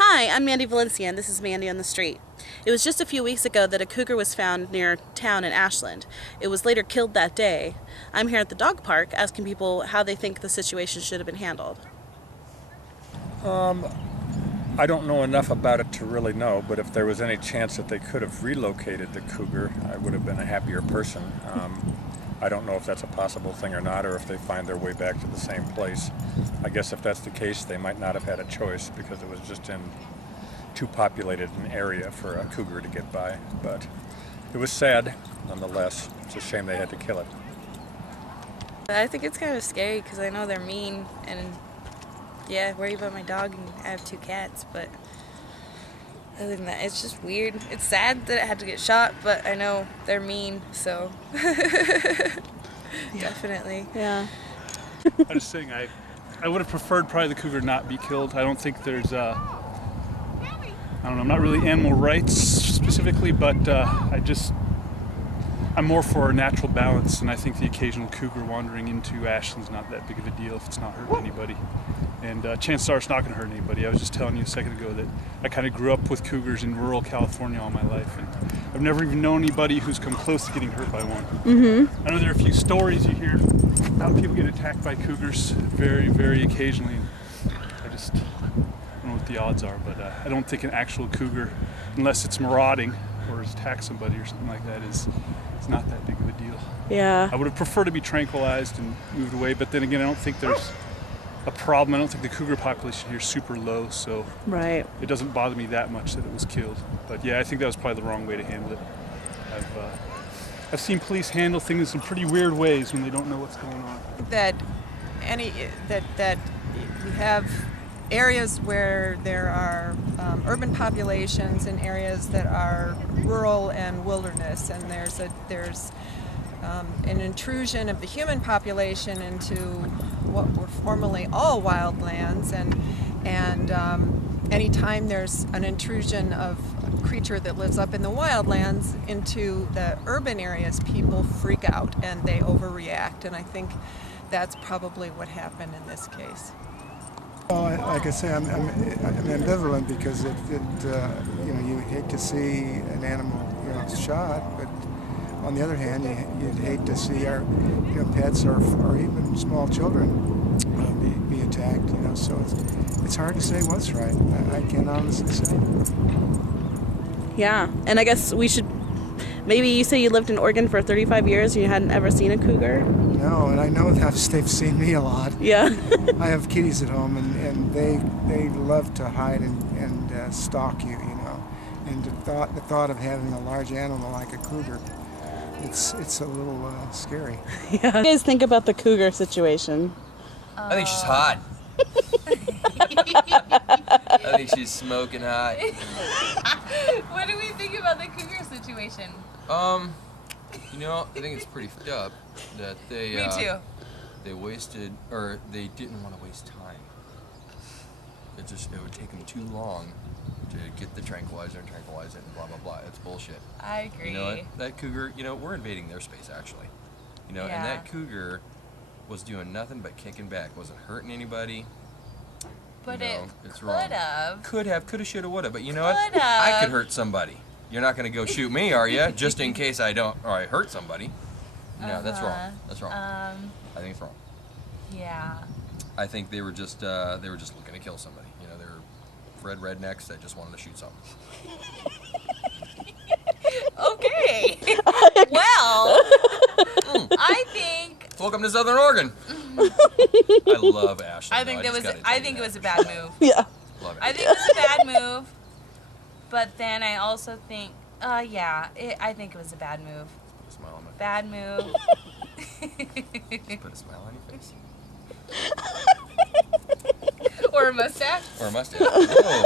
Hi, I'm Mandy Valencia, and this is Mandy on the Street. It was just a few weeks ago that a cougar was found near town in Ashland. It was later killed that day. I'm here at the dog park asking people how they think the situation should have been handled. I don't know enough about it to really know, but if there was any chance that they could have relocated the cougar, I would have been a happier person. I don't know if that's a possible thing or not, or if they find their way back to the same place. I guess if that's the case, they might not have had a choice because it was just in too populated an area for a cougar to get by. But it was sad, nonetheless. It's a shame they had to kill it. I think it's kind of scary because I know they're mean, and yeah, I worry about my dog, and I have 2 cats, but other than that, it's just weird. It's sad that it had to get shot, but I know they're mean, so definitely. Yeah. I'm just saying, I would have preferred probably the cougar not be killed. I don't think there's, I don't know, I'm not really animal rights specifically, but I'm more for natural balance, and I think the occasional cougar wandering into Ashland's not that big of a deal if it's not hurting anybody. And chances are it's not going to hurt anybody. I was just telling you a second ago that I kind of grew up with cougars in rural California all my life, and I've never even known anybody who's come close to getting hurt by one. Mm-hmm. I know there are a few stories you hear about people get attacked by cougars very, very occasionally. I just don't know what the odds are, but I don't think an actual cougar, unless it's marauding or has attacked somebody or something like that, is not that big of a deal. Yeah. I would have preferred to be tranquilized and moved away, but then again, I don't think there's a problem. I don't think the cougar population here is super low, so Right. it doesn't bother me that much that it was killed. But yeah, I think that was probably the wrong way to handle it. I've seen police handle things in some pretty weird ways when they don't know what's going on. That we have areas where there are urban populations and areas that are rural and wilderness, and there's an intrusion of the human population into what were formerly all wildlands, and anytime there's an intrusion of a creature that lives up in the wildlands into the urban areas, people freak out and they overreact, and I think that's probably what happened in this case. Well, like I say, I'm ambivalent because you hate to see an animal shot, but on the other hand, you'd hate to see our pets or even small children be attacked. So it's hard to say what's right. I can't honestly say. Yeah, and I guess we should. Maybe you say you lived in Oregon for 35 years and you hadn't ever seen a cougar? No, and I know that they've seen me a lot. Yeah. I have kitties at home, and they love to hide and stalk you, And the thought of having a large animal like a cougar, it's a little scary. Yeah. What do you guys think about the cougar situation? I think she's hot. I think she's smoking hot. What do we think about the cougar situation? I think it's pretty fucked up that they Me too. they wasted, or they didn't want to waste time. It would take them too long to get the tranquilizer and tranquilize it and blah blah blah. It's bullshit. I agree. You know what? That cougar, we're invading their space actually. And that cougar was doing nothing but kicking back, wasn't hurting anybody. But it's wrong. Could have, shoulda, woulda. But you know what? Could've. I could hurt somebody. You're not going to go shoot me, are you? Just in case I don't, or I hurt somebody. No, that's wrong. That's wrong. I think it's wrong. Yeah. I think they were just looking to kill somebody. They were Fred rednecks that just wanted to shoot something. Okay. Well, I think. Welcome to Southern Oregon. I love Ashland. I think it was a bad move. Yeah. Love it. I think it was a bad move. But then I also think, I think it was a bad move. Put a smile on my face. Bad move. Just put a smile on your face. Or a mustache. Or a mustache. Oh.